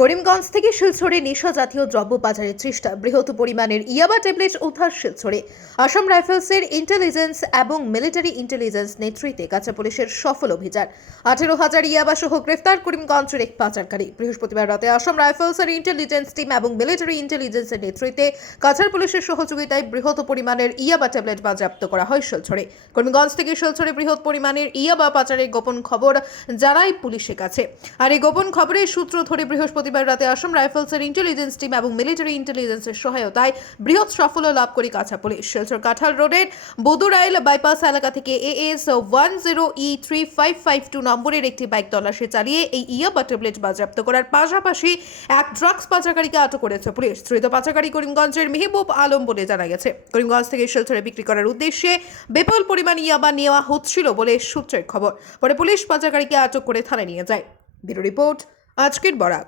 করিমগঞ্জ থেকে শিলচরে নেশা জাতীয় দ্রব্য পাচারের চেষ্টা, বৃহৎ পরিমাণের ইয়াবা ট্যাবলেট উদ্ধার শিলচরে। আসাম রাইফেলসের ইন্টেলিজেন্স এবং মিলিটারি ইন্টেলিজেন্স নেতৃত্বে কাঁচা পুলিশের সফল অভিযান। 18,000 ইয়াবা সহ গ্রেফতার করিমগঞ্জের এক পাচারকারী। বৃহস্পতিবার রাতে আসাম রাইফেলসের ইন্টেলিজেন্স টিম এবং মিলিটারি ইন্টেলিজেন্সের নেতৃত্বে কাছাড় পুলিশের সহযোগিতায় বৃহৎ পরিমাণের ইয়াবা ট্যাবলেট বাজেয়াপ্ত করা হয় শিলচরে। করিমগঞ্জ থেকে শিলচরে বৃহৎ পরিমাণের ইয়াবা পাচারের গোপন খবর জানায় পুলিশের কাছে। আর এই গোপন খবরের সূত্র ধরে বৃহস্পতিবার রাতে আসাম রাইফেলসের ইন্টেলিজেন্স টিম এবং মিলিটারি ইন্টেলিজেন্সের সহায়তায় বৃহৎ সাফল্য লাভ করে কাছা পুলিশ। শিলচর কাঁঠাল রোডের বদুরাইল বাইপাস এলাকা থেকে AS 10E3552 নম্বরের একটি বাইক তল্লাশি চালিয়ে এই ইয়াবা ট্যাবলেট বাজেয়াপ্ত করার পাশাপাশি এক ড্রাগস পাচারকারীকে আটক করেছে পুলিশ। ধৃত পাচারকারী করিমগঞ্জের মেহবুব আলম বলে জানা গেছে। করিমগঞ্জ থেকে শিলচরে বিক্রি করার উদ্দেশ্যে বিপুল পরিমাণ ইয়াবা নেওয়া হচ্ছিল বলে সূত্রের খবর। পরে পুলিশ পাচারকারীকে আটক করে থানায় নিয়ে যায়। ব্যুরো রিপোর্ট, আজকের বরাক।